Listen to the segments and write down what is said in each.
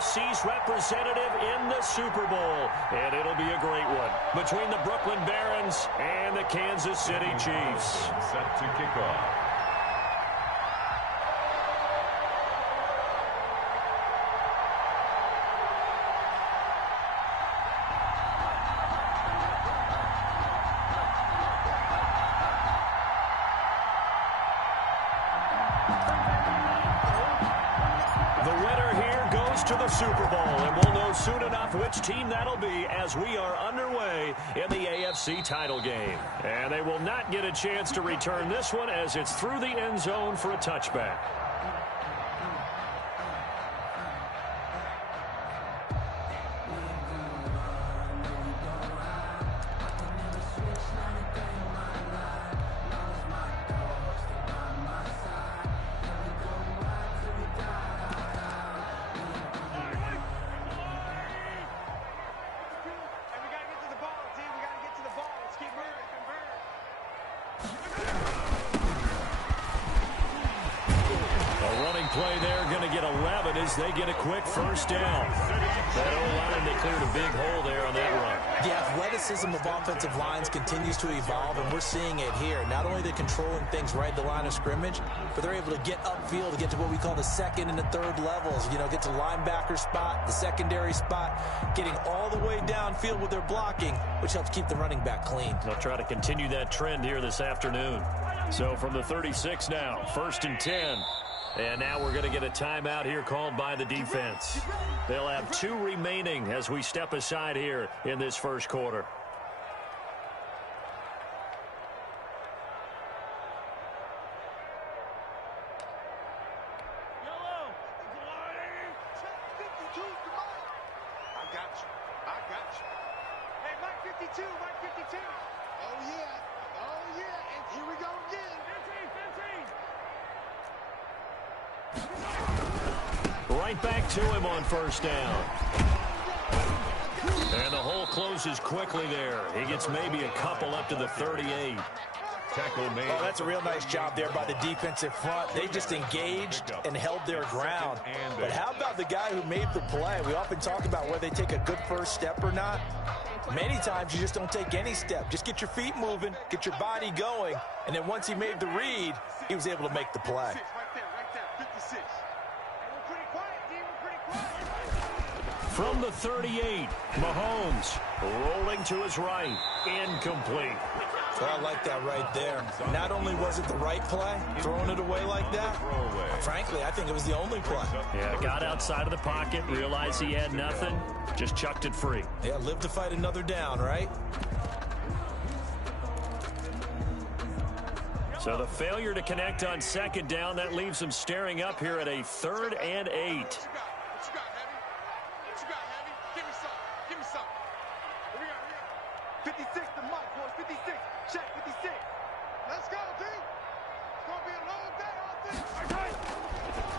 AFC's representative in the Super Bowl. And it'll be a great one between the Brooklyn Barons and the Kansas City Chiefs. Set to kick off. To the Super Bowl, and we'll know soon enough which team that'll be as we are underway in the AFC title game. And they will not get a chance to return this one as it's through the end zone for a touchback. Play there, going to get 11 as they get a quick first down. That O-line, they cleared a big hole there on that run. The athleticism of offensive lines continues to evolve, and we're seeing it here. Not only are they controlling things right at the line of scrimmage, but they're able to get upfield to get to what we call the second and the third levels. You know, get to linebacker spot, the secondary spot, getting all the way downfield with their blocking, which helps keep the running back clean. They'll try to continue that trend here this afternoon. So from the 36 now, 1st and 10. And now we're going to get a timeout here called by the defense. They'll have 2 remaining as we step aside here in this first quarter. Right back to him on first down. And the hole closes quickly there. He gets maybe a couple up to the 38. Tackle made. Oh, that's a real nice job there by the defensive front. They just engaged and held their ground. But how about the guy who made the play? We often talk about whether they take a good first step or not. Many times you just don't take any step. Just get your feet moving, get your body going, and then once he made the read, he was able to make the play. From the 38, Mahomes rolling to his right, incomplete. Well, I like that right there. Not only was it the right play, throwing it away like that, frankly, I think it was the only play. Yeah, got outside of the pocket, realized he had nothing, just chucked it free. Yeah, live to fight another down, right? So the failure to connect on second down, that leaves him staring up here at a 3rd and 8.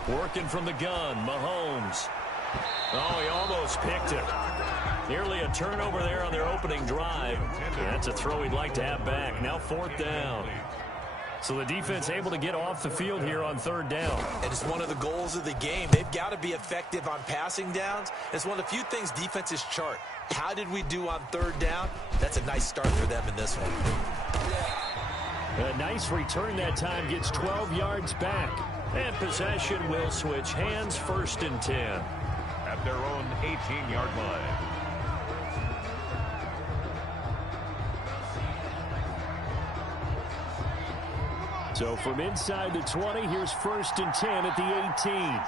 Working from the gun, Mahomes. Oh, he almost picked it. Nearly a turnover there on their opening drive. Yeah, that's a throw he'd like to have back. Now 4th down. So the defense able to get off the field here on 3rd down. And it's one of the goals of the game. They've got to be effective on passing downs. It's one of the few things defenses chart. How did we do on 3rd down? That's a nice start for them in this one. A nice return that time, gets 12 yards back. And possession will switch hands, 1st and 10. At their own 18-yard line. So from inside the 20, here's 1st and 10 at the 18.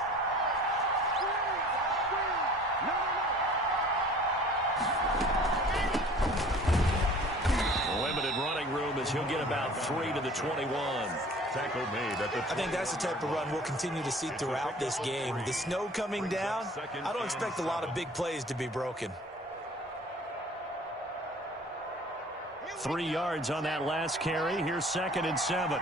Limited running room as he'll get about 3 to the 21. Tackle made at the 20. I think that's the type of run we'll continue to see throughout this game. The snow coming down, I don't expect a lot of big plays to be broken. 3 yards on that last carry. Here's 2nd and 7.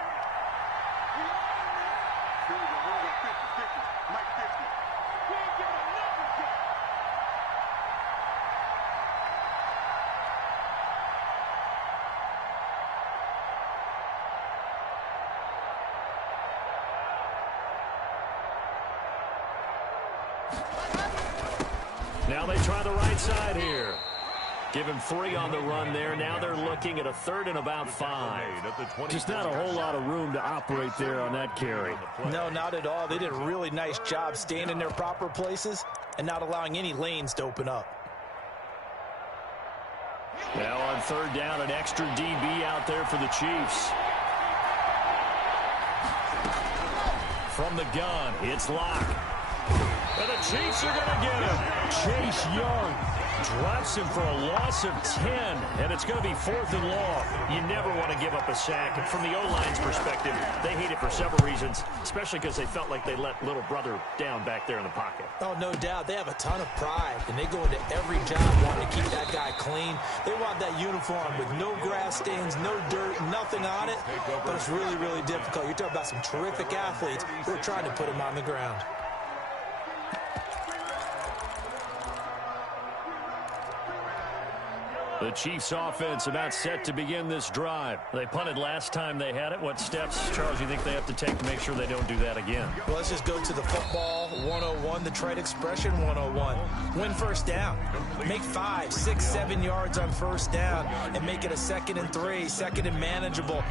Now they try the right side here. Give him 3 on the run there. Now they're looking at a 3rd and about 5. Just not a whole lot of room to operate there on that carry. No, not at all. They did a really nice job staying in their proper places and not allowing any lanes to open up. Now on 3rd down, an extra DB out there for the Chiefs. From the gun, it's Locke. And the Chiefs are going to get him. Chase Young drops him for a loss of 10, and it's going to be 4th and long. You never want to give up a sack. And from the O-line's perspective, they hate it for several reasons, especially because they felt like they let little brother down back there in the pocket. Oh, no doubt. They have a ton of pride, and they go into every job wanting to keep that guy clean. They want that uniform with no grass stains, no dirt, nothing on it, but it's really, really difficult. You're talking about some terrific athletes who are trying to put him on the ground. The Chiefs offense about set to begin this drive. They punted last time they had it. What steps, Charles, you think they have to take to make sure they don't do that again? Well, let's just go to the football 101, the trade expression 101. Win first down. Make 5, 6, 7 yards on first down and make it a 2nd and 3, 2nd and manageable.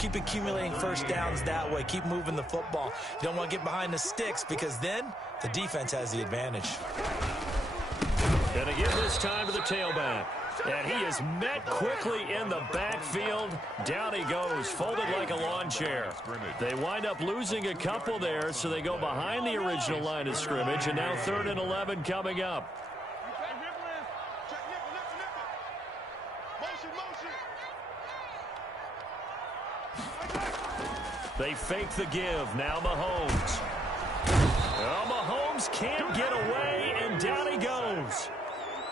Keep accumulating first downs that way. Keep moving the football. You don't want to get behind the sticks because then the defense has the advantage. And again this time to the tailback. And he is met quickly in the backfield. Down he goes, folded like a lawn chair. They wind up losing a couple there, so they go behind the original line of scrimmage, and now 3rd and 11 coming up. They fake the give. Now Mahomes. Well, Mahomes can't get away, and down he goes.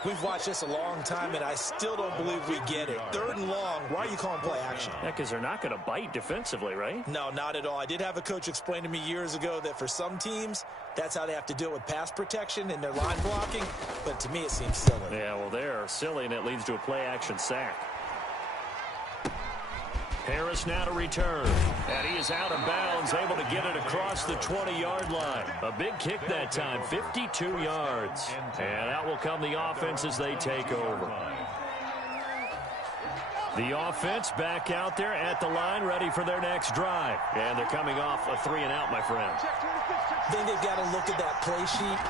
We've watched this a long time, and I still don't believe we get it. 3rd and long. Why are you calling play action? Yeah, because they're not going to bite defensively, right? No, not at all. I did have a coach explain to me years ago that for some teams, that's how they have to do it with pass protection and their line blocking. But to me, it seems silly. Yeah, well, they're silly, and it leads to a play-action sack. Harris now to return, and he is out of bounds, able to get it across the 20-yard line. A big kick that time, 52 yards. And out will come the offense as they take over. The offense back out there at the line, ready for their next drive. And they're coming off a 3-and-out, my friend. I think they've got to look at that play sheet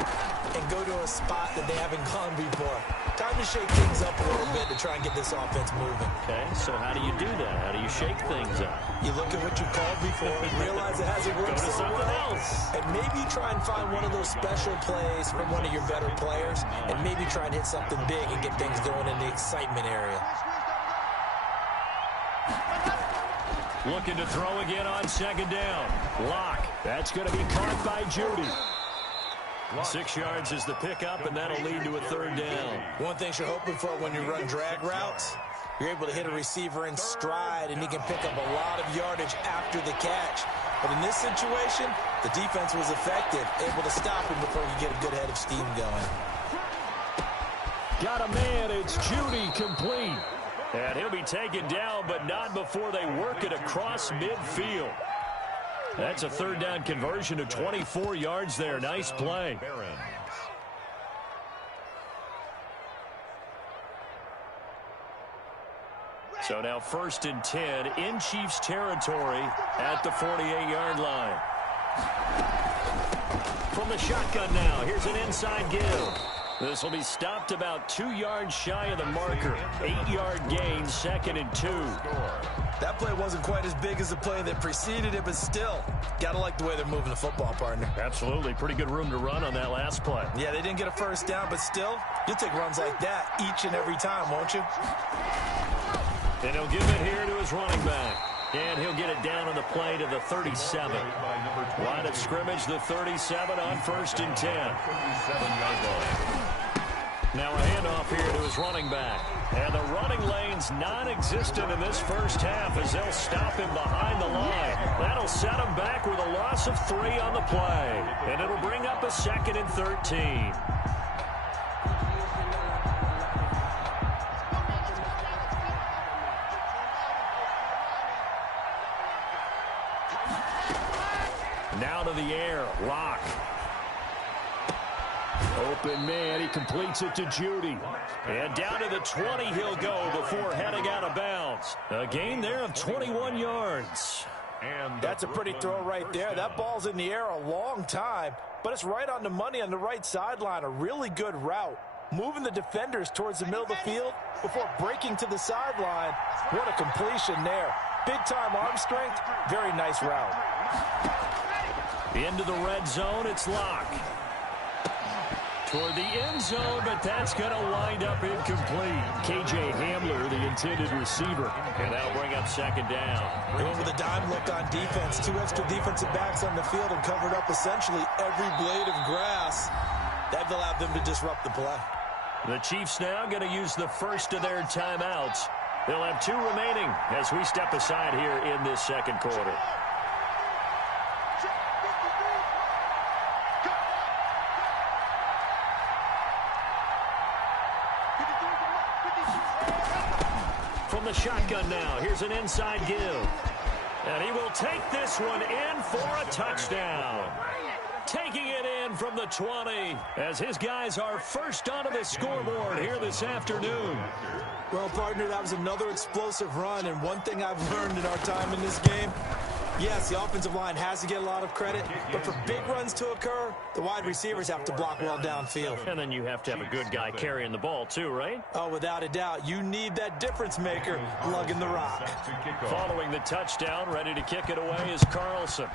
and go to a spot that they haven't gone before. Time to shake things up a little bit to try and get this offense moving. Okay, so how do you do that? How do you shake things up? You look at what you called before and realize it hasn't worked Go to so something well. else. And maybe try and find one of those special plays from one of your better players and maybe try and hit something big and get things going in the excitement area. Looking to throw again on 2nd down. Locke. That's going to be caught by Judy. 6 yards is the pickup, and that'll lead to a 3rd down. One thing you're hoping for when you run drag routes, you're able to hit a receiver in stride, and he can pick up a lot of yardage after the catch. But in this situation, the defense was effective, able to stop him before he get a good head of steam going. Got a man. It's Judy, complete. And he'll be taken down, but not before they work it across midfield. That's a 3rd down conversion of 24 yards there. Nice play. So now 1st and 10 in Chiefs territory at the 48-yard line. From the shotgun now, here's an inside give. This will be stopped about 2 yards shy of the marker. 8-yard gain, 2nd and 2. That play wasn't quite as big as the play that preceded it, but still, gotta like the way they're moving the football, partner. Absolutely. Pretty good room to run on that last play. Yeah, they didn't get a first down, but still, you'll take runs like that each and every time, won't you? And he'll give it here to his running back. And he'll get it down on the play to the 37. Line of scrimmage, the 37 on 1st and 10. Now a handoff here to his running back. And the running lane's non-existent in this first half as they'll stop him behind the line. That'll set him back with a loss of 3 on the play. And it'll bring up a 2nd and 13. Now to the air, Locke. Open and man, he completes it to Judy. And down to the 20 he'll go before heading out of bounds. A gain there of 21 yards. And That's a pretty throw right there. That ball's in the air a long time, but it's right on the money on the right sideline. A really good route. Moving the defenders towards the middle of the field before breaking to the sideline. What a completion there. Big-time arm strength. Very nice route. Into the red zone, it's Locke. Toward the end zone, but that's going to wind up incomplete. K.J. Hamler, the intended receiver. And that'll bring up second down. They went with a dime look on defense. 2 extra defensive backs on the field and covered up essentially every blade of grass. That allowed them to disrupt the play. The Chiefs now going to use the first of their timeouts. They'll have 2 remaining as we step aside here in this second quarter. From the shotgun now, here's an inside give. And he will take this one in for a touchdown. Taking it in from the 20 as his guys are first onto the scoreboard here this afternoon. Well, partner, that was another explosive run, and one thing I've learned in our time in this game, yes, the offensive line has to get a lot of credit, but for big runs to occur, the wide receivers have to block well downfield. And then you have to have a good guy carrying the ball too, right? Oh, without a doubt, you need that difference maker lugging the rock. Following the touchdown, ready to kick it away is Carlson.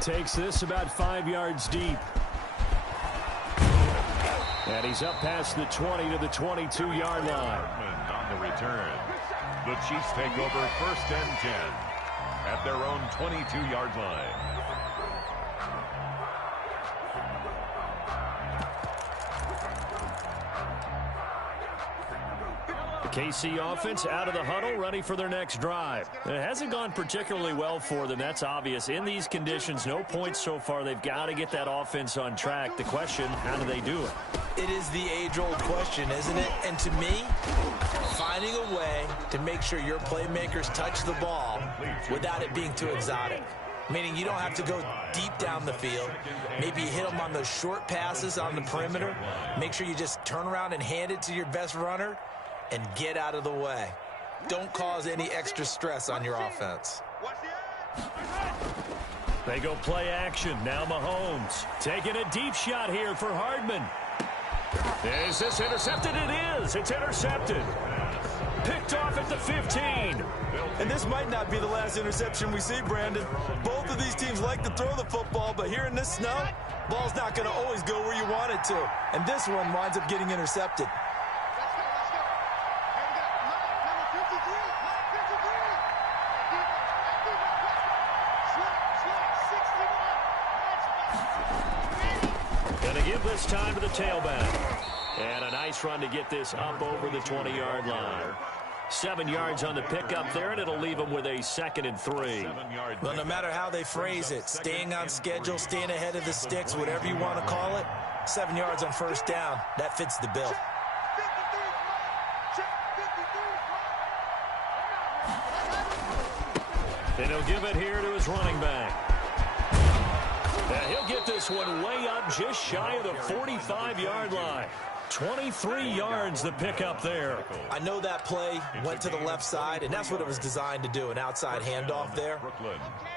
Takes this about 5 yards deep. And he's up past the 20 to the 22-yard line. on the return. The Chiefs take over 1st and 10 at their own 22-yard line. KC offense out of the huddle, ready for their next drive. It hasn't gone particularly well for them, that's obvious. In these conditions, no points so far. They've got to get that offense on track. The question, how do they do it? It is the age-old question, isn't it? And to me, finding a way to make sure your playmakers touch the ball without it being too exotic. Meaning you don't have to go deep down the field. Maybe you hit them on those short passes on the perimeter. Make sure you just turn around and hand it to your best runner and get out of the way. Don't cause any extra stress on your offense. They go play action. Now Mahomes taking a deep shot here for Hardman. Is this intercepted? It is. It's intercepted. Picked off at the 15. And this might not be the last interception we see, Brandon. Both of these teams like to throw the football, but here in this snow, ball's not going to always go where you want it to. And this one winds up getting intercepted. Going to give this time to the tailback. And a nice run to get this up over the 20-yard line. 7 yards on the pickup there, and it'll leave them with a 2nd and 3. Well, no matter how they phrase it, staying on schedule, staying ahead of the sticks, whatever you want to call it, 7 yards on 1st down, that fits the bill. And he'll give it here to his running back. And he'll get this one way up just shy of the 45-yard line. 23 yards the pickup there. I know that play went to the left side, and that's what it was designed to do, an outside handoff there.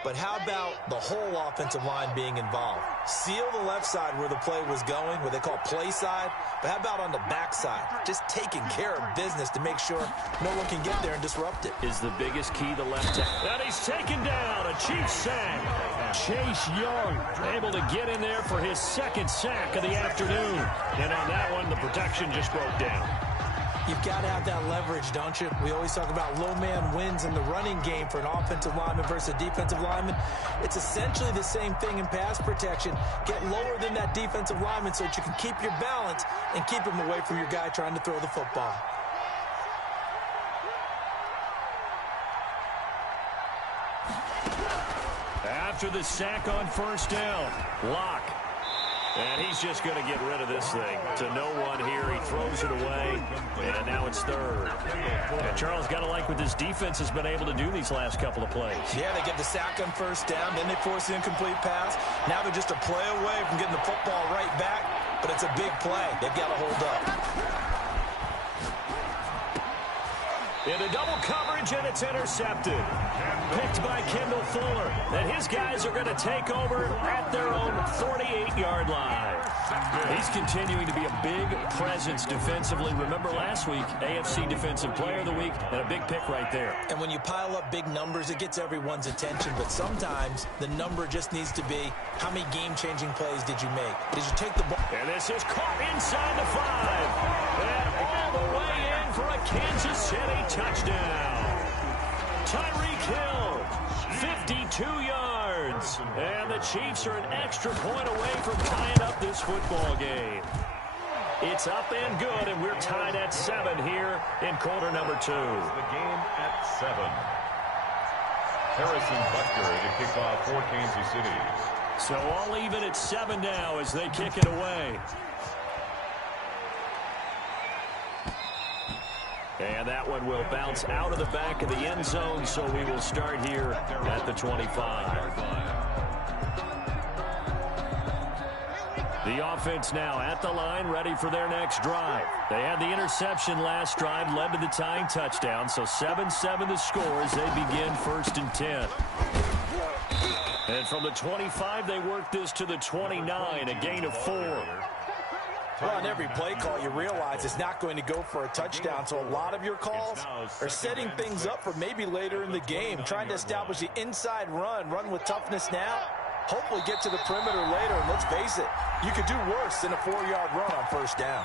But how about the whole offensive line being involved? Seal the left side where the play was going, what they call play side, but how about on the back side? Just taking care of business to make sure no one can get there and disrupt it. Is the biggest key the left tackle. And he's taken down. A Chiefs sack. Chase Young able to get in there for his 2nd sack of the afternoon. And on that one, the protection just broke down. You've got to have that leverage, don't you? We always talk about low man wins in the running game for an offensive lineman versus a defensive lineman. It's essentially the same thing in pass protection. Get lower than that defensive lineman so that you can keep your balance and keep him away from your guy trying to throw the football. After the sack on 1st down, Locke. And he's just going to get rid of this thing. To no one here. He throws it away. And now it's third. And Charles, got to like what this defense has been able to do these last couple of plays. Yeah, they get the sack on first down. Then they force the incomplete pass. Now they're just a play away from getting the football right back. But it's a big play. They've got to hold up. Into double coverage, and it's intercepted. Picked by Kendall Fuller. And his guys are going to take over at their own 48-yard line. He's continuing to be a big presence defensively. Remember last week, AFC Defensive Player of the Week, and a big pick right there. And when you pile up big numbers, it gets everyone's attention. But sometimes the number just needs to be, how many game-changing plays did you make? Did you take the ball? And this is caught inside the 5. And all the way in for a Kansas City touchdown. Tyreek Hill, 52 yards. And the Chiefs are an extra point away from tying up this football game. It's up and good, and we're tied at 7 here in quarter number 2. The game at 7. Harrison Butker to kick off for Kansas City. So all even at 7 now as they kick it away. And that one will bounce out of the back of the end zone, so we will start here at the 25. The offense now at the line, ready for their next drive. They had the interception last drive, led to the tying touchdown, so 7-7 the score as they begin 1st and 10. And from the 25, they work this to the 29, a gain of 4. Well, on every play call, you realize it's not going to go for a touchdown, so a lot of your calls are setting things up for maybe later in the game, trying to establish the inside run with toughness now, hopefully get to the perimeter later, and let's face it, you could do worse than a 4-yard run on first down.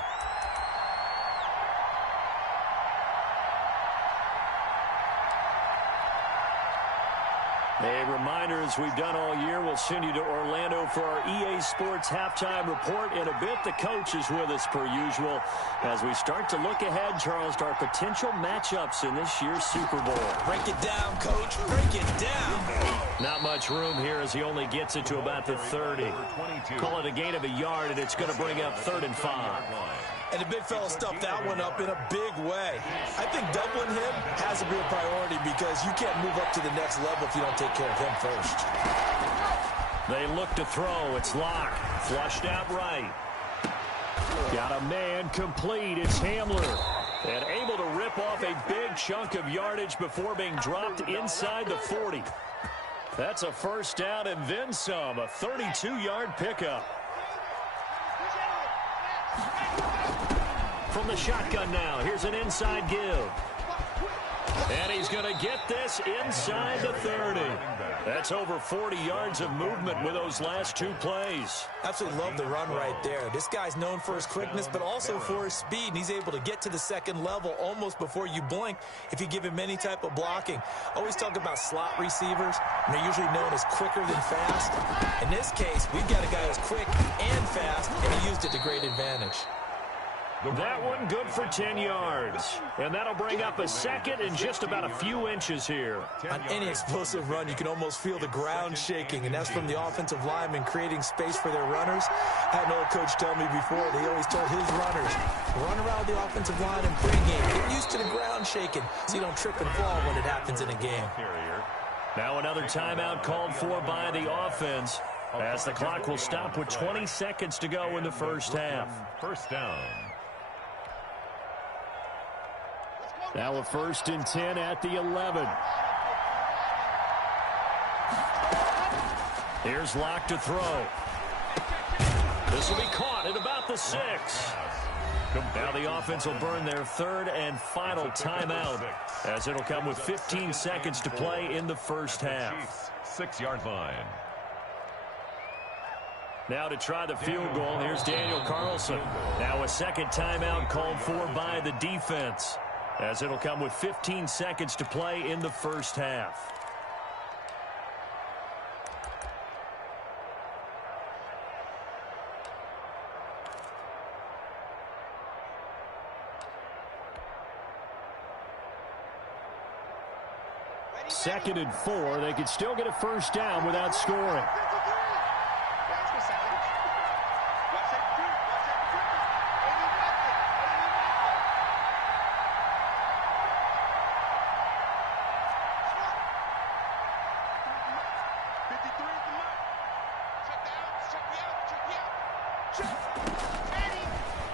A reminder, as we've done all year, we'll send you to Orlando for our EA Sports halftime report. In a bit, the coach is with us per usual as we start to look ahead, Charles, to our potential matchups in this year's Super Bowl. Break it down, Coach. Break it down. Not much room here as he only gets it to about the 30. Call it a gain of a yard, and it's going to bring up 3rd and 5. And the big fella stuffed that one up in a big way. I think doubling him has to be a priority because you can't move up to the next level if you don't take care of him first. They look to throw. It's Locke. Flushed out right. Got a man complete. It's Hamler. And able to rip off a big chunk of yardage before being dropped inside the 40. That's a first down and then some. A 32-yard pickup. From the shotgun now, here's an inside give. And he's going to get this inside the 30. That's over 40 yards of movement with those last 2 plays. Absolutely love the run right there. This guy's known for his quickness, but also for his speed. And he's able to get to the second level almost before you blink if you give him any type of blocking. Always talk about slot receivers, and they're usually known as quicker than fast. In this case, we've got a guy who's quick and fast, and he used it to great advantage. That one good for 10 yards. And that'll bring up a second and just about a few inches here. On any explosive run, you can almost feel the ground shaking, and that's from the offensive linemen creating space for their runners. I had an old coach tell me before, he always told his runners, run around the offensive line in pregame. Get used to the ground shaking so you don't trip and fall when it happens in a game. Now another timeout called for by the offense as the clock will stop with 20 seconds to go in the first half. First down. Now a 1st and 10 at the 11. Here's Locke to throw. This will be caught at about the 6. Now the offense will burn their 3rd and final timeout as it'll come with 15 seconds to play in the first half. 6-yard line. Now to try the field goal, here's Daniel Carlson. Now a second timeout called for by the defense, as it'll come with 15 seconds to play in the first half. Second and 4. They could still get a first down without scoring.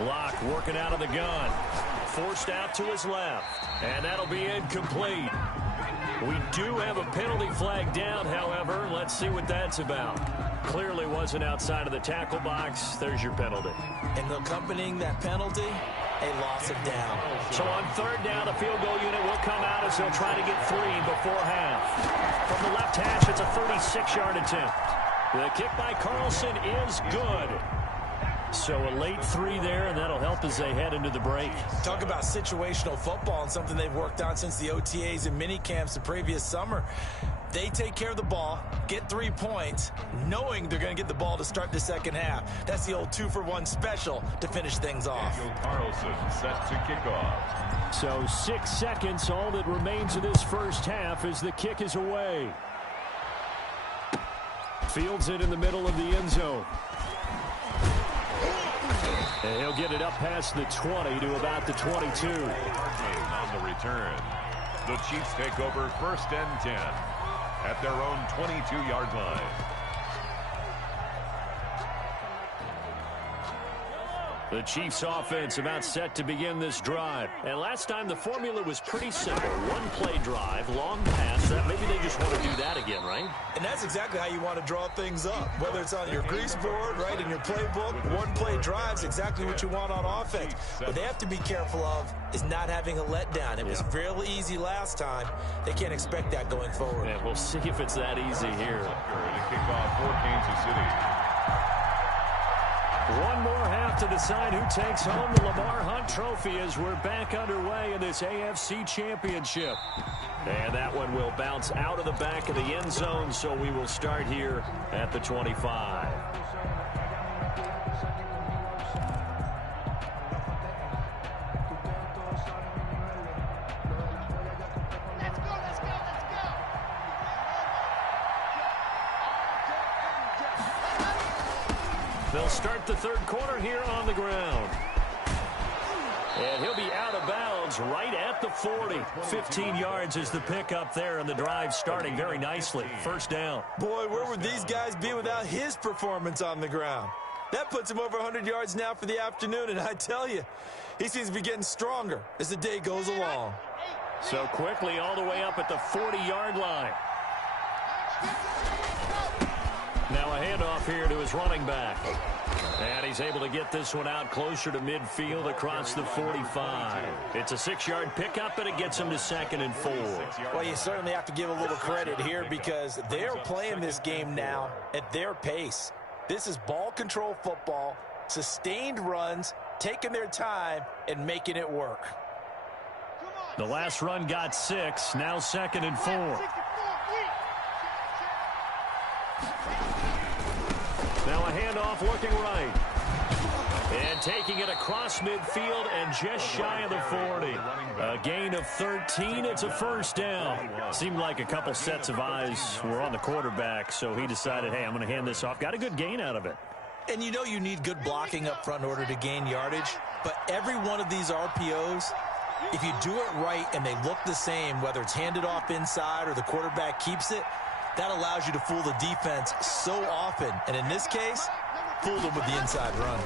Locke working out of the gun. Forced out to his left. And that'll be incomplete. We do have a penalty flag down, however. Let's see what that's about. Clearly wasn't outside of the tackle box. There's your penalty. And accompanying that penalty, a loss of down. So on third down, the field goal unit will come out as they'll try to get 3 before half. From the left hash, it's a 36-yard attempt. The kick by Carlson is good. So a late 3 there, and that'll help as they head into the break. Talk about situational football and something they've worked on since the OTAs and mini camps the previous summer. They take care of the ball, get 3 points, knowing they're going to get the ball to start the second half. That's the old 2-for-1 special to finish things off. Carlson set to kick off. So 6 seconds, all that remains of this first half as the kick is away. Fields it in the middle of the end zone. And he'll get it up past the 20 to about the 22. On the return, the Chiefs take over 1st and 10 at their own 22-yard line. The Chiefs offense about set to begin this drive. And last time the formula was pretty simple. 1-play drive, long pass. Maybe they just want to do that again, right? And that's exactly how you want to draw things up. Whether it's on your grease board, right, in your playbook, 1-play drive's exactly what you want on offense. What they have to be careful of is not having a letdown. It was fairly easy last time. They can't expect that going forward. Yeah, we'll see if it's that easy here. To kick off for Kansas City. One more half to decide who takes home the Lamar Hunt Trophy as we're back underway in this AFC Championship. And that one will bounce out of the back of the end zone, so we will start here at the 25. They'll start the third quarter here on the ground. And he'll be out of bounds right at the 40. 15 yards is the pickup there, and the drive starting very nicely. First down. Boy, where would these guys be without his performance on the ground? That puts him over 100 yards now for the afternoon, and I tell you, he seems to be getting stronger as the day goes along. So quickly all the way up at the 40-yard line. Now a handoff here to his running back. And he's able to get this one out closer to midfield across the 45. It's a 6-yard pickup, and it gets him to 2nd and 4. Well, you certainly have to give a little credit here because they're playing this game now at their pace. This is ball control football, sustained runs, taking their time, and making it work. The last run got 6, now 2nd and 4. Now a handoff looking right. And taking it across midfield and just shy of the 40. A gain of 13. It's a first down. Seemed like a couple sets of eyes were on the quarterback, so he decided, hey, I'm going to hand this off. Got a good gain out of it. And you know you need good blocking up front in order to gain yardage. But every one of these RPOs, if you do it right and they look the same, whether it's handed off inside or the quarterback keeps it, that allows you to fool the defense so often. And in this case, fooled them with the inside run.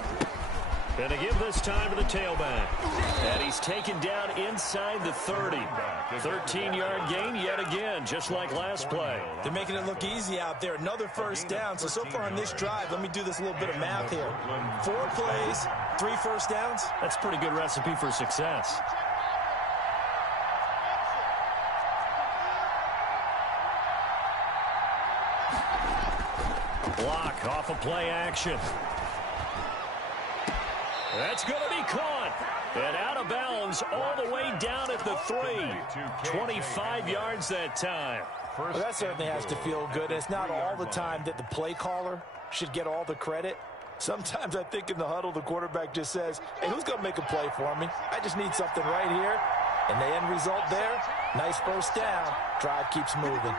And to give this time to the tailback. And he's taken down inside the 30. 13-yard gain yet again, just like last play. They're making it look easy out there. Another first down. So far on this drive, let me do this little bit of math here. 4 plays, 3 first downs. That's a pretty good recipe for success. Block off of play action. That's going to be caught. And out of bounds all the way down at the 3. 25 yards that time. Well, that certainly has to feel good. It's not all the time that the play caller should get all the credit. Sometimes I think in the huddle, the quarterback just says, hey, who's going to make a play for me? I just need something right here. And the end result there, nice first down. Drive keeps moving.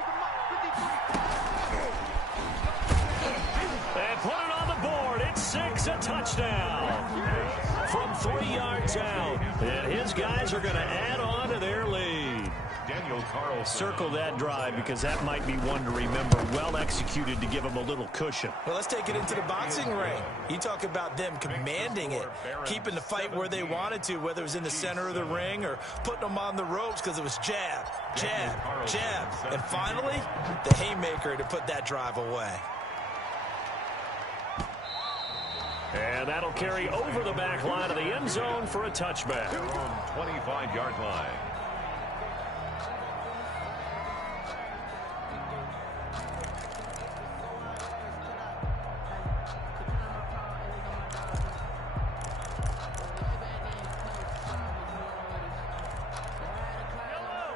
And put it on the board. It's 6, a touchdown. From 3 yards out. And his guys are going to add on to their lead. Daniel Carlson. Circle that drive because that might be one to remember. Well executed to give him a little cushion. Well, let's take it into the boxing ring. You talk about them commanding it, keeping the fight where they wanted to, whether it was in the center of the ring or putting them on the ropes because it was jab, jab, jab. And finally, the haymaker to put that drive away. And that'll carry over the back line of the end zone for a touchback. Their own 25-yard line.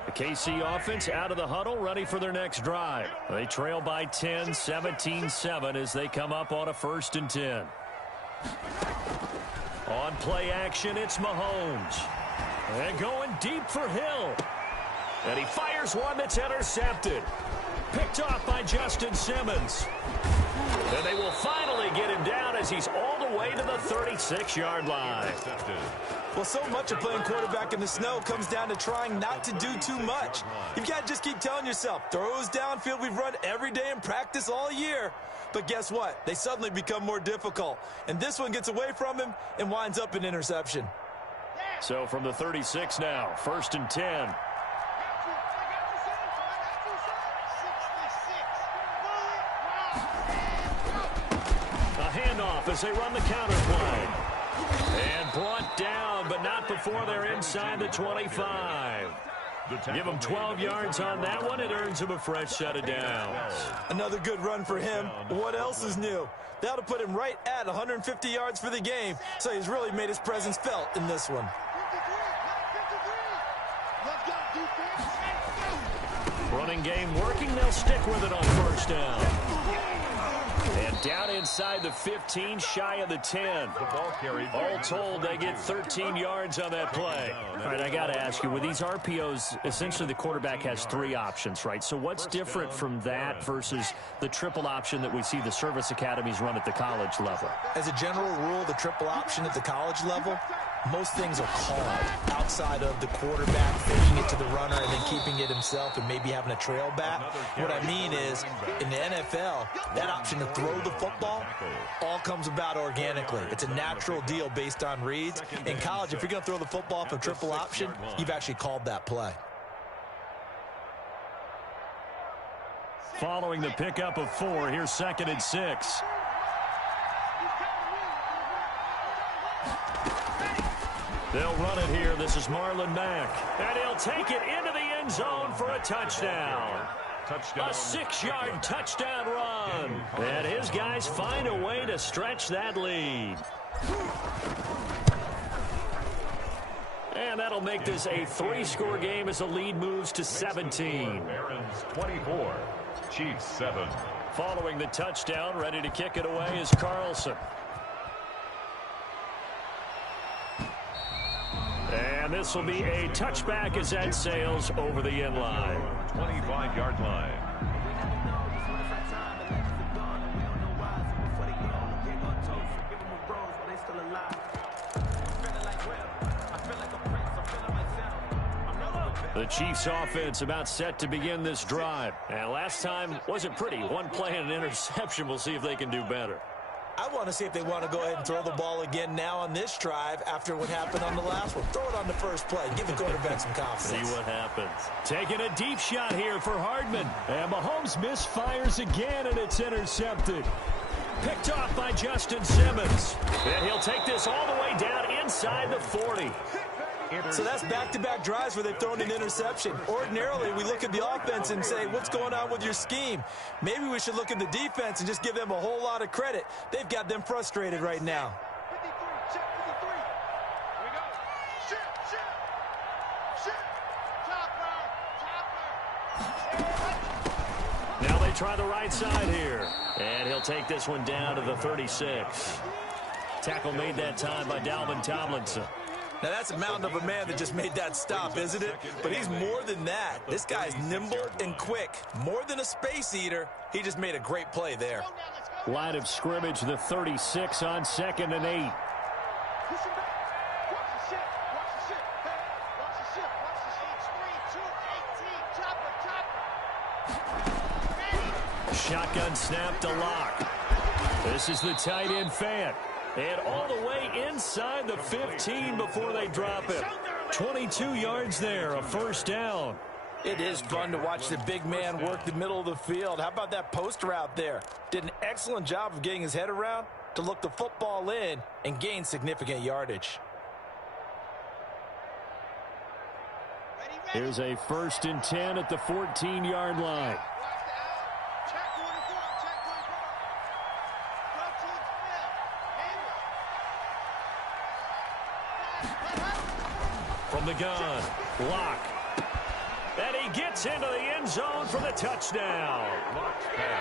The KC offense out of the huddle, ready for their next drive. They trail by 10, 17-7 as they come up on a 1st and 10. On play action, it's Mahomes. And going deep for Hill. And he fires one that's intercepted. Picked off by Justin Simmons. And they will finally get him down as he's all the way to the 36-yard line. Well, so much of playing quarterback in the snow comes down to trying not to do too much. You've got to just keep telling yourself, throws downfield we've run every day in practice all year. But guess what? They suddenly become more difficult. And this one gets away from him and winds up an interception. So from the 36 now, 1st and 10. A handoff as they run the counter play. And brought down, but not before they're inside the 25. Give him 12 yards on that one. It earns him a fresh set of downs. Another good run for him. What else is new? That'll put him right at 150 yards for the game, so he's really made his presence felt in this one. Running game working. They'll stick with it on 1st down. And down inside the 15, shy of the 10. All told, they get 13 yards on that play. All right, I got to ask you, with these RPOs, essentially the quarterback has 3 options, right? So what's different from that versus the triple option that we see the service academies run at the college level? As a general rule, the triple option at the college level, most things are called outside of the quarterback faking it to the runner and then keeping it himself and maybe having a trail back. What I mean is, in the NFL, that option to throw the football all comes about organically. It's a natural deal based on reads. In college, if you're going to throw the football for triple option, you've actually called that play. Following the pickup of 4, here's 2nd and 6. They'll run it here. This is Marlon Mack. And he'll take it into the end zone for a touchdown. A 6-yard touchdown run. And his guys find a way to stretch that lead. And that'll make this a 3-score game as the lead moves to 17. Barons 24, Chiefs 7. Following the touchdown, ready to kick it away is Carlson. And this will be a touchback as that sails over the end line. 25-yard line. The Chiefs offense about set to begin this drive. And last time wasn't pretty. One play and an interception. We'll see if they can do better. I want to see if they want to go ahead and throw the ball again now on this drive after what happened on the last one. Throw it on the first play. Give the quarterback some confidence. See what happens. Taking a deep shot here for Hardman. And Mahomes misfires again, and it's intercepted. Picked off by Justin Simmons. And he'll take this all the way down inside the 40. So that's back-to-back drives where they've thrown an interception. Ordinarily, we look at the offense and say, what's going on with your scheme? Maybe we should look at the defense and just give them a whole lot of credit. They've got them frustrated right now. Now they try the right side here. And he'll take this one down to the 36. Tackle made that time by Dalvin Tomlinson. Now, that's a mountain of a man that just made that stop, isn't it? But he's more than that. This guy's nimble and quick. More than a space eater, he just made a great play there. Line of scrimmage, the 36 on 2nd and 8. shotgun snap to Locke. This is the tight end Fant. And all the way inside the 15 before they drop it. 22 yards there, a first down. It is fun to watch the big man work the middle of the field. How about that post route there? Did an excellent job of getting his head around to look the football in and gain significant yardage. Here's a 1st and 10 at the 14-yard line. From the gun, Locke. And he gets into the end zone for the touchdown.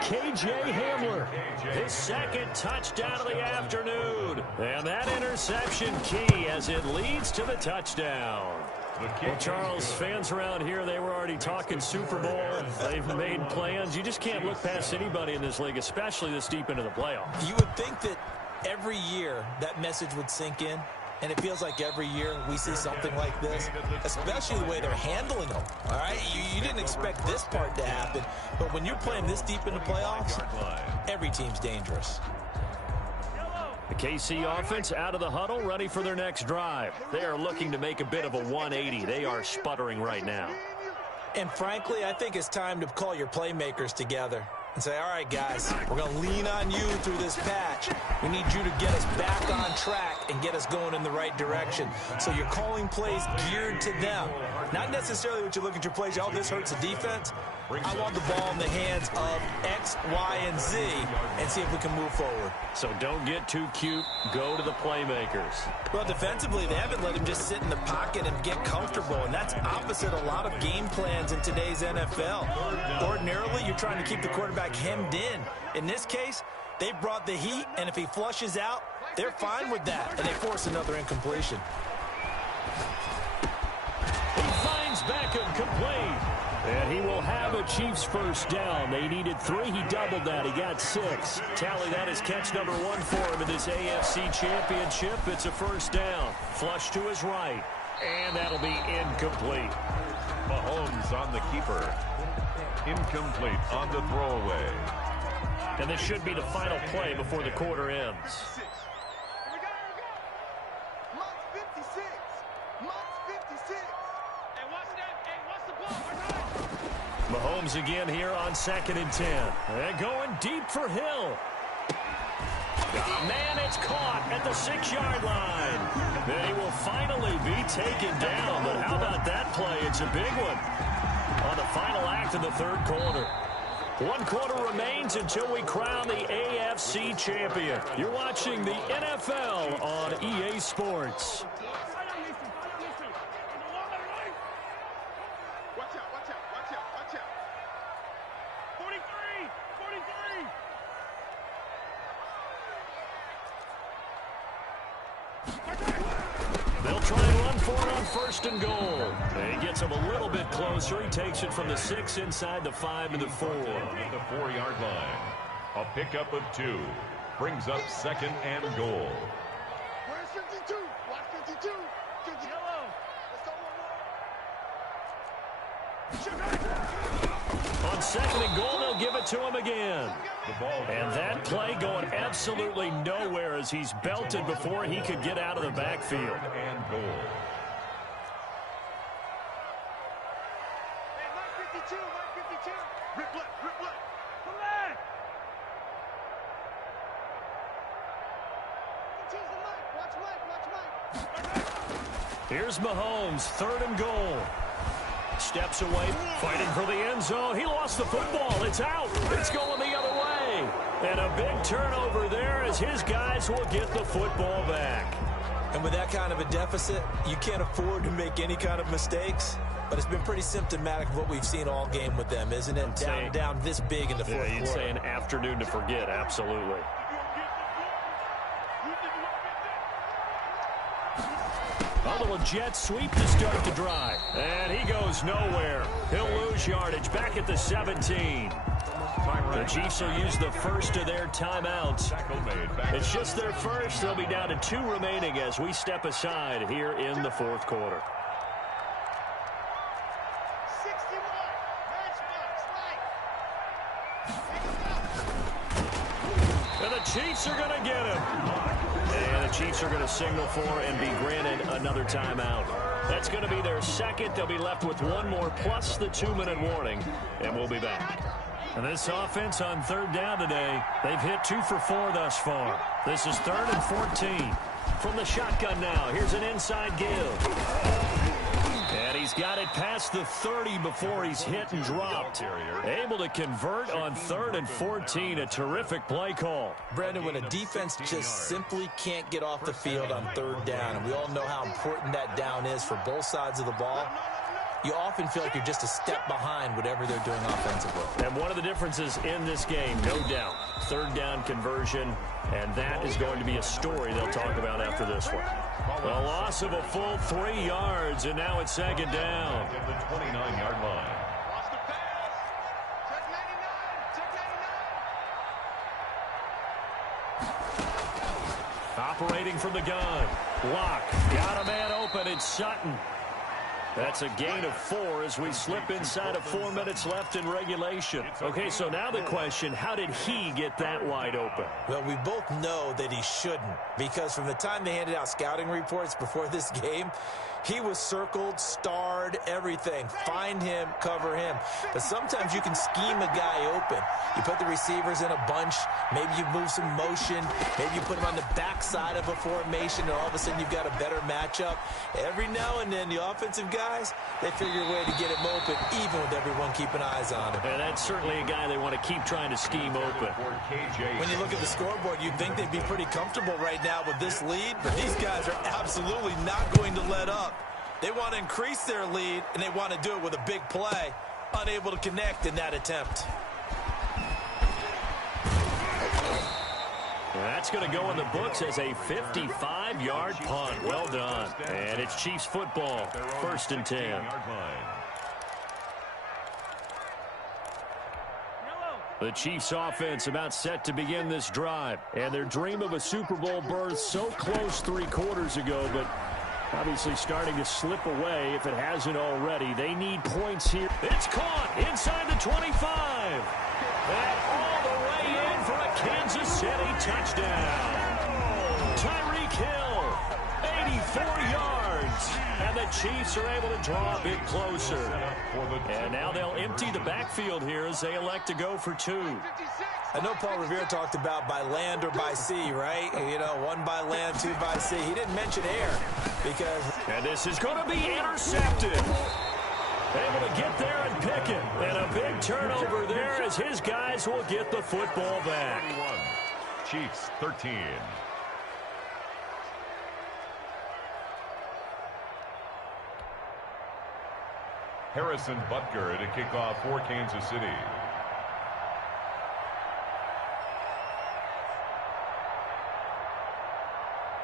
K.J. Hamler, his 2nd touchdown of the afternoon. And that interception key as it leads to the touchdown. Well, Charles, fans around here, they were already talking Super Bowl. They've made plans. You just can't look past anybody in this league, especially this deep into the playoffs. You would think that every year that message would sink in. And it feels like every year we see something like this, especially the way they're handling them. All right, you didn't expect this part to happen, but when you're playing this deep in the playoffs, every team's dangerous. The KC offense out of the huddle, ready for their next drive. They are looking to make a bit of a 180. They are sputtering right now. And frankly, I think it's time to call your playmakers together and say, all right, guys, we're going to lean on you through this patch. We need you to get us back on track and get us going in the right direction. So you're calling plays geared to them. Not necessarily what you look at your plays, oh, this hurts the defense. I want the ball in the hands of X, Y, and Z and see if we can move forward. So don't get too cute. Go to the playmakers. Well, defensively, they haven't let him just sit in the pocket and get comfortable, and that's opposite a lot of game plans in today's NFL. Ordinarily, you're trying to keep the quarterback hemmed in. In this case, they brought the heat, and if he flushes out, they're fine with that, and they force another incompletion. He finds Beckham complete. And he will have a Chiefs first down. They needed 3. He doubled that. He got 6. Tally, that is catch number 1 for him in this AFC Championship. It's a first down. Flush to his right. And that'll be incomplete. Mahomes on the keeper. Incomplete on the throwaway. And this should be the final play before the quarter ends. Mahomes again here on 2nd and 10. And going deep for Hill. Man, it's caught at the 6-yard line. Then he will finally be taken down. But how about that play? It's a big one on the final act of the 3rd quarter. 1 quarter remains until we crown the AFC champion. You're watching the NFL on EA Sports. They'll try and run for it on 1st and goal. And he gets him a little bit closer. He takes it from the 6 inside the 5 to the 4. At the 4-yard line. A pickup of 2. Brings up 2nd and goal. Where's 52? Watch 52. Yellow. Let's go one more. On 2nd and goal, they'll give it to him again. And that play going absolutely nowhere as he's belted before he could get out of the backfield. And goal. Hey, Mike 52, Mike 52. Rip left, rip left. Come back. Watch Mike. Here's Mahomes, 3rd and goal. Steps away, fighting for the end zone. He lost the football. It's out. It's going the other way. And a big turnover there as his guys will get the football back. And with that kind of a deficit, you can't afford to make any kind of mistakes. But it's been pretty symptomatic of what we've seen all game with them, isn't it? Down this big in the 4th quarter. Yeah, you'd say an afternoon to forget. Absolutely. A little jet sweep to start the drive. And he goes nowhere. He'll lose yardage back at the 17. The Chiefs will use the first of their timeouts. It's just their first. They'll be down to 2 remaining as we step aside here in the 4th quarter. 61. Matchbox, right. Chiefs are going to get him. And the Chiefs are going to signal for and be granted another timeout. That's going to be their second. They'll be left with one more plus the 2-minute warning, and we'll be back. And this offense on third down today, they've hit 2 for 4 thus far. This is 3rd and 14. From the shotgun now, here's an inside give. And he's got it past the 30 before he's hit and dropped. Able to convert on 3rd and 14. A terrific play call. Brandon, when a defense just simply can't get off the field on 3rd down, and we all know how important that down is for both sides of the ball, you often feel like you're just a step behind whatever they're doing offensively. And one of the differences in this game, no doubt, 3rd down conversion, and that is going to be a story they'll talk about after this one. A loss of a full 3 yards, and now it's 2nd down. At the 29-yard line. Lost the pass. Check 99. Check 99. Operating from the gun. Lock. Got a man open. It's Sutton. That's a gain of 4 as we slip inside of 4 minutes left in regulation. Okay, so now the question, how did he get that wide open? Well, we both know that he shouldn't, because from the time they handed out scouting reports before this game, he was circled, starred, everything. Find him, cover him. But sometimes you can scheme a guy open. You put the receivers in a bunch. Maybe you move some motion. Maybe you put him on the backside of a formation, and all of a sudden you've got a better matchup. Every now and then, the offensive guys, they figure a way to get him open, even with everyone keeping eyes on him. And that's certainly a guy they want to keep trying to scheme open. When you look at the scoreboard, you'd think they'd be pretty comfortable right now with this lead, but these guys are absolutely not going to let up. They want to increase their lead, and they want to do it with a big play. Unable to connect in that attempt. That's going to go in the books as a 55-yard punt. Well done. And it's Chiefs football, 1st and 10. The Chiefs offense about set to begin this drive. And their dream of a Super Bowl berth so close 3 quarters ago, but obviously starting to slip away if it hasn't already. They need points here. It's caught inside the 25. And all the way in for a Kansas City touchdown. Tyreek Hill, 84 yards. And the Chiefs are able to draw a bit closer. And now they'll empty the backfield here as they elect to go for 2. I know Paul Revere talked about by land or by sea, right? You know, 1 by land, 2 by sea. He didn't mention air because... And this is going to be intercepted. Able to get there and pick it. And a big turnover there as his guys will get the football back. Chiefs 13. Harrison Butker to kick off for Kansas City.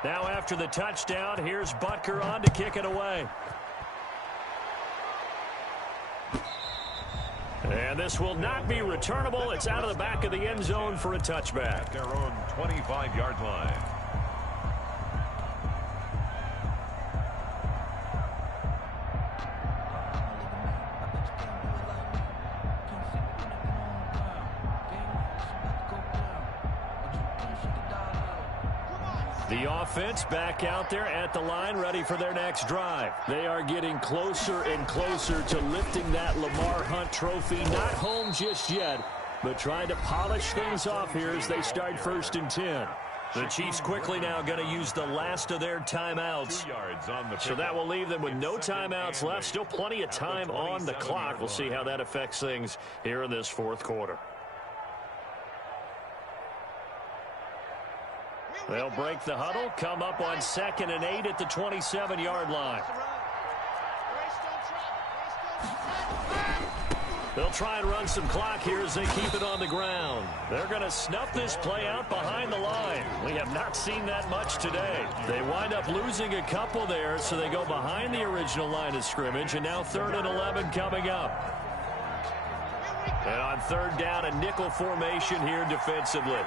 Now after the touchdown, here's Butker on to kick it away. And this will not be returnable. It's out of the back of the end zone for a touchback. At their own 25-yard line. The offense back out there at the line, ready for their next drive. They are getting closer and closer to lifting that Lamar Hunt trophy. Not home just yet, but trying to polish things off here as they start 1st and 10. The Chiefs quickly now going to use the last of their timeouts. So that will leave them with no timeouts left. Still plenty of time on the clock. We'll see how that affects things here in this 4th quarter. They'll break the huddle, come up on 2nd and 8 at the 27-yard line. They'll try and run some clock here as they keep it on the ground. They're going to snuff this play out behind the line. We have not seen that much today. They wind up losing a couple there, so they go behind the original line of scrimmage, and now 3rd and 11 coming up. And on 3rd down, a nickel formation here defensively.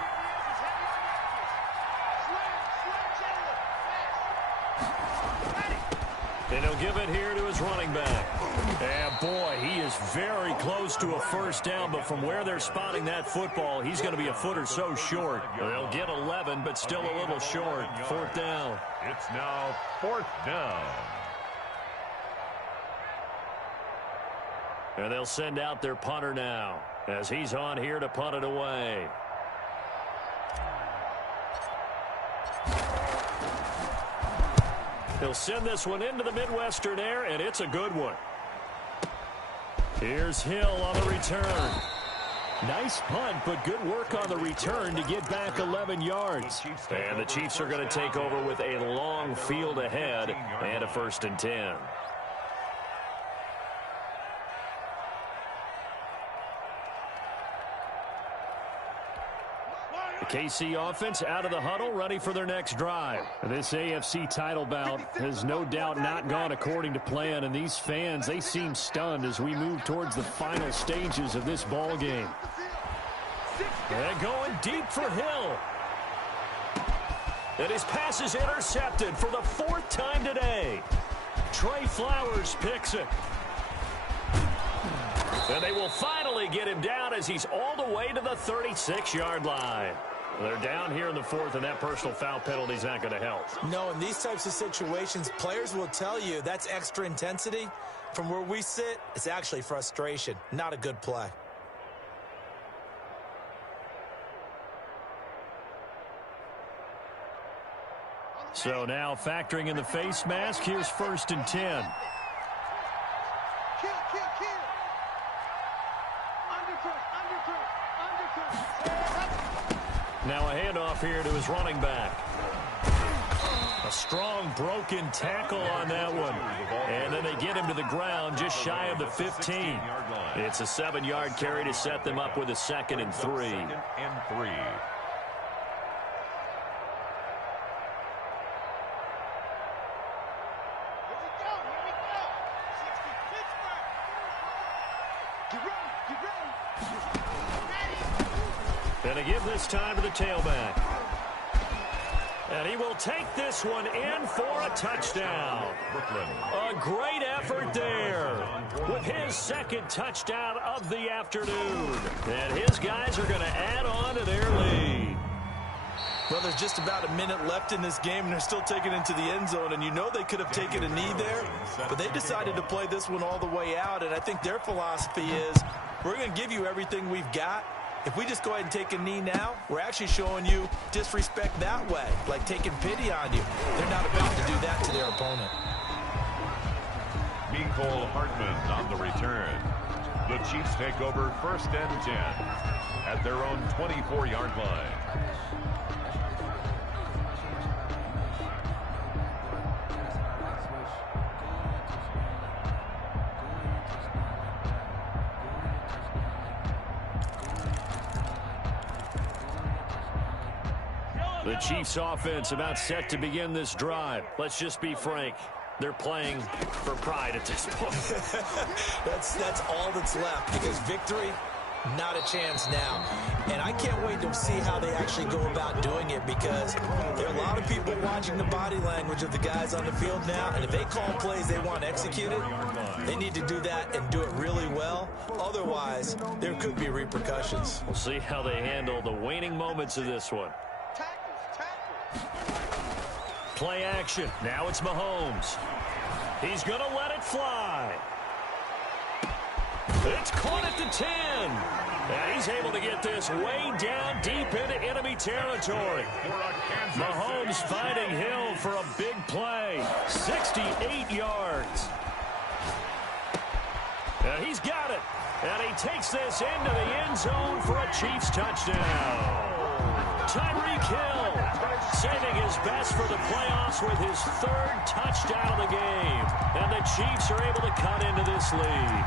And he'll give it here to his running back. And boy, he is very close to a first down, but from where they're spotting that football, he's going to be a foot or so short. They'll get 11, but still a little short. Fourth down. It's now fourth down. And they'll send out their punter now as he's on here to punt it away. He'll send this one into the Midwestern air, and it's a good one. Here's Hill on the return. Nice punt, but good work on the return to get back 11 yards. And the Chiefs are going to take over with a long field ahead and a 1st and 10. The KC offense out of the huddle, ready for their next drive. This AFC title bout has no doubt not gone according to plan, and these fans, they seem stunned as we move towards the final stages of this ball game. And going deep for Hill. And his pass is intercepted for the 4th time today. Trey Flowers picks it. And they will finally get him down as he's all the way to the 36-yard line. They're down here in the 4th, and that personal foul penalty is not going to help. No, in these types of situations, players will tell you that's extra intensity. From where we sit, it's actually frustration, not a good play. So now factoring in the face mask, here's 1st and 10. Now a handoff here to his running back. A strong broken tackle on that one. And then they get him to the ground just shy of the 15. It's a 7-yard carry to set them up with a 2nd and 3. And they give this time to the tailback. And he will take this one in for a touchdown. A great effort there with his 2nd touchdown of the afternoon. And his guys are going to add on to their lead. Well, there's just about a minute left in this game, and they're still taking it into the end zone. And you know they could have taken a knee there, but they decided to play this one all the way out. And I think their philosophy is, we're going to give you everything we've got. If we just go ahead and take a knee now, we're actually showing you disrespect that way, like taking pity on you. They're not about to do that to their opponent. Mecole Hardman on the return. The Chiefs take over 1st and 10 at their own 24-yard line. The Chiefs offense about set to begin this drive. Let's just be frank. They're playing for pride at this point. That's all that's left, because victory, not a chance now. And I can't wait to see how they actually go about doing it, because there are a lot of people watching the body language of the guys on the field now, and if they call plays they want executed, they need to do that and do it really well. Otherwise, there could be repercussions. We'll see how they handle the waning moments of this one. Play action. Now it's Mahomes. He's going to let it fly. It's caught at the 10. And he's able to get this way down deep into enemy territory. Mahomes finding Hill for a big play. 68 yards. And he's got it. And he takes this into the end zone for a Chiefs touchdown. Tyreek Hill saving his best for the playoffs with his 3rd touchdown of the game. And the Chiefs are able to cut into this lead.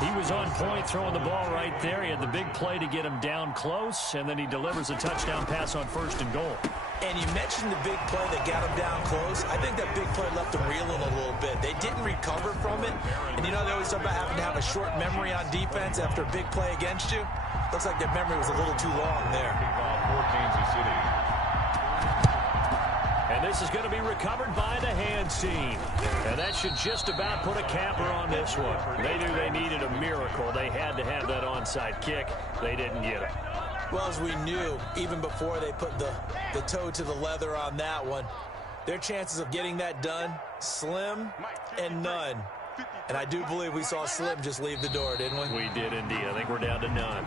He was on point throwing the ball right there. He had the big play to get him down close, and then he delivers a touchdown pass on 1st and goal. And you mentioned the big play that got him down close. I think that big play left them reeling a little bit. They didn't recover from it. And you know, they always talk about having to have a short memory on defense after a big play against you. Looks like their memory was a little too long there. For Kansas City. And This is going to be recovered by the hands team. And that should just about put a capper on this one. They knew they needed a miracle. They had to have that onside kick. They didn't get it. Well, as we knew, even before they put the toe to the leather on that one, their chances of getting that done, slim and none. And I do believe we saw Slim just leave the door, didn't we? We did indeed. I think we're down to none.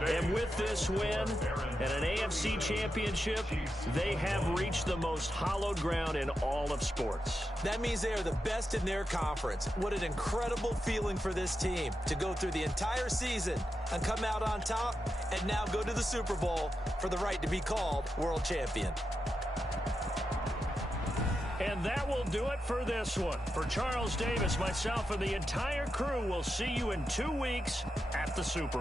And with this win and an AFC championship, they have reached the most hallowed ground in all of sports. That means they are the best in their conference. What an incredible feeling for this team to go through the entire season and come out on top and now go to the Super Bowl for the right to be called world champion. And that will do it for this one. For Charles Davis, myself, and the entire crew, we'll see you in 2 weeks at the Super Bowl.